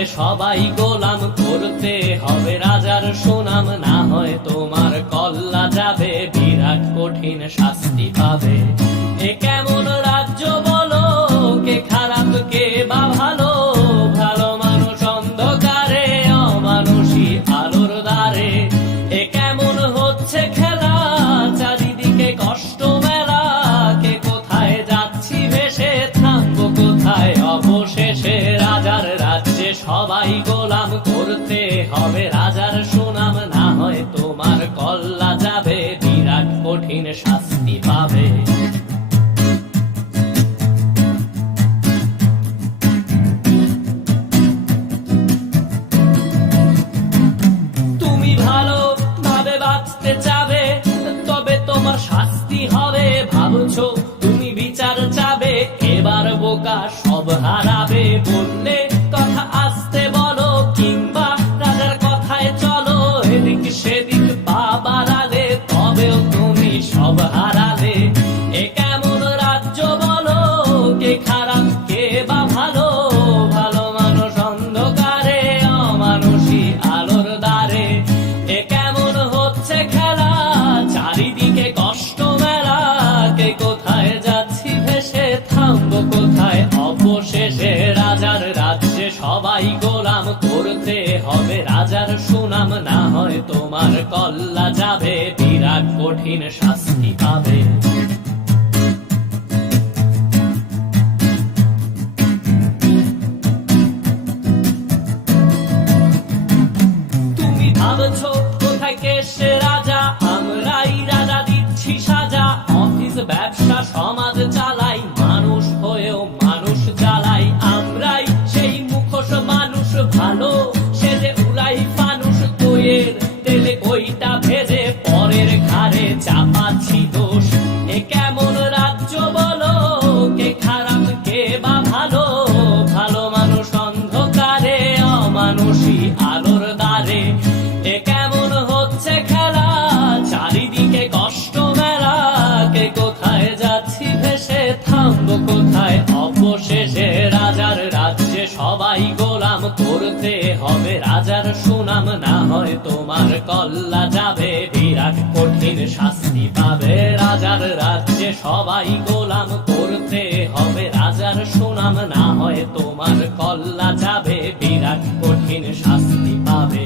রাজ্যে সবাই গোলাম, করতে হবে রাজার সুনাম, না হয় তোমার কল্লা যাবে, বিরাট কঠিন শাস্তি পাবে। এ কেমন রাজ্য বলো, কে খারাপ কে বা ভালো, ভালো মানুষ অন্ধকারে, অমানুষী আলোর দ্বারে। এ কেমন হচ্ছে খেলা, চারিদিকে কষ্ট মেলা, কে কোথায় যাচ্ছি ভেসে, থামবো কোথায় অবশেষে। রাজার রাজ্যে সবাই গোলাম, করতে হবে রাজার সুনাম, না হয় তোমার কল্লা যাবে, বিরাট কঠিন শাস্তি পাবে। তুমি ভালো ভাবে বাঁচতে চাবে, তবে তোমার শাস্তি হবে। ভাবছো তুমি বিচার চাবে, এবার বোকা সব হারাবে। বললে কথা আসতে বলো, কিংবা রাজার কথায় চলো, এদিক সেদিক পা বাড়ালে, তবেও তুমি সব হারালে। এ কেমন রাজ্য বলো, কে খারাপ কে বা ভালো, ভালো মানুষ অন্ধকারে, অমানুষী আলোর দ্বারে। এ কেমন হচ্ছে খেলা, চারিদিকে কষ্ট মেলা, কে কোথায় যাচ্ছি ভেসে, থামবো কোথায় অবশেষে। রাজার রাজ্যে সবাই গোলাম, করতে হবে রাজার সুনাম, না হয় তোমার কল্লা যাবে, বিরাট কঠিন শাস্তি পাবে। তুমি ভাবছো কোথায় কেসে রাজা, আমরাই রাজা দিচ্ছি সাজা। অফিস ব্যবসা সমাজ চালাই, মানুষ হয়েও মানুষ জ্বালাই। আমরাই সেই মুখোশ মানুষ ভালো, সে যে উড়াই ফানুষ, দইয়ের তেলে ওইটা ভেজে, পরের ঘাড়ে চাপাচ্ছি দোষ। এ কেমন রাজ্য বলো, কে খারাপ কে বা ভালো, ভালো মানুষ অন্ধকারে, অমানুষী আলোর দ্বারে। এ কেমন হচ্ছে খেলা, চারিদিকে কষ্ট মেলা, কে কোথায় যাচ্ছি ভেসে, থামবো কোথায় অবশেষে। রাজার রাজ্যে সবাই গোলাম, করতে হবে রাজার সুনাম, না হয় তোমার কল্লা যাবে, বিরাট কঠিন শাস্তি পাবে। রাজার রাজ্যে সবাই গোলাম, করতে হবে রাজার সুনাম, না হয় তোমার কল্লা যাবে, বিরাট কঠিন শাস্তি পাবে।